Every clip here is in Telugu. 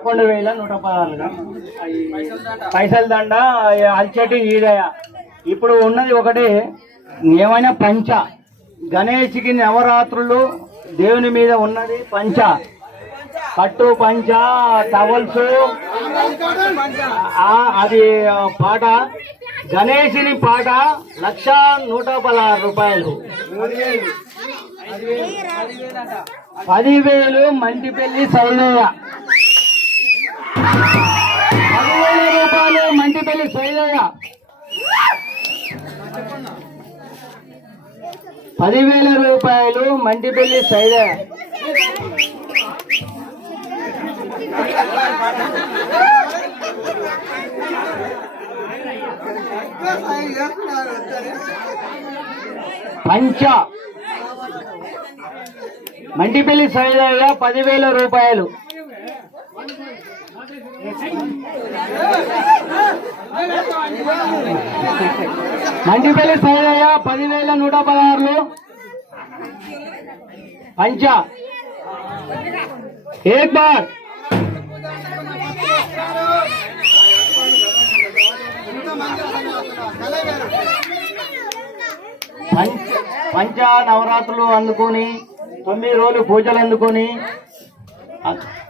పదకొండు వేల నూట పదహారుగా పైసల దండ అల్చటి ఈడయ ఇప్పుడు ఉన్నది ఒకటి ఏమైనా పంచ. గణేష్కి నవరాత్రులు దేవుని మీద ఉన్నది పంచ. పట్టు పంచ టవల్స్. అది పాట. గణేషుని పాట లక్ష నూట పదహారు రూపాయలు. పదివేలు మంటిపల్లి సైలయ్య పదివేల రూపాయలు మంటిపల్లి సైదయ్య పదివేల రూపాయలు మంటిపల్లి సైదయ్య పంచ. మంటిపల్లి సైదయ్య పదివేల రూపాయలు. మండిపల్లి సైదయ్య పదివేల నూట పదహారులు. పంచ ఏక్ బార్ పంచ నవరాత్రులు అందుకొని తొమ్మిది రోజులు పూజలు అందుకొని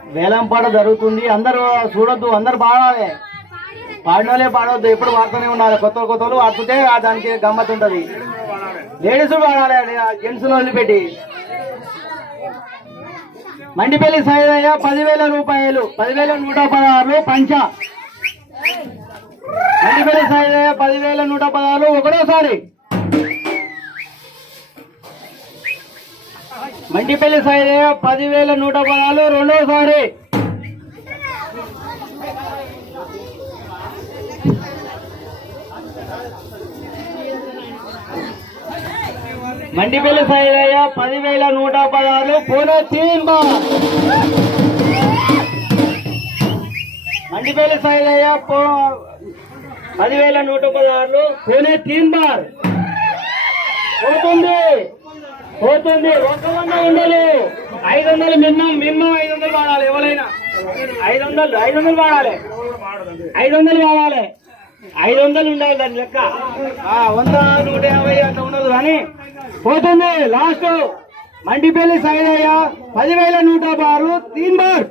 వేలంపాట జరుగుతుంది. అందరూ చూడొద్దు. అందరు పాడాలి. పాడినోలే పాడవద్దు ఎప్పుడు వాడుతూనే ఉండాలి. కొత్త కొత్త వాళ్ళు వాడుతుంటే దానికి గమ్మత్ ఉంటుంది. లేడీస్ పాడాలి. అది ఆ జెంట్స్ వదిలిపెట్టి. మండిపల్లి సాయిదయ్య పదివేల రూపాయలు. పదివేల నూట పదహారు పంచ. మండిపల్లి సాయిదయ్య పదివేల నూట పదహారు ఒకటోసారి. మండిపల్లి సైరయ్య పదివేల నూట పదాలు రెండోసారి. మండిపల్లి సాయిదయ్య పదివేల నూట పదహారు పూణే మండిపల్లి సాయిదయ్య పో- పదివేల నూట పదహారులు పూణే తీన్ బార్ పోతుంది పోతుంది. ఒక వంద వందలు ఐదు వందలు మినిమం మినిమం ఐదు వందలు వాడాలి ఎవరైనా. ఐదు వందలు ఐదు వందలు వాడాలి. ఐదు వందలు వాడాలి. ఐదు వందలు ఉండాలి దాని లెక్క. వంద నూట యాభై అట్లా ఉండదు కానీ పోతుంది. లాస్ట్. మండిపల్లి సైడ్ అయ్యా పదివేల నూట బారు తీన్ బార్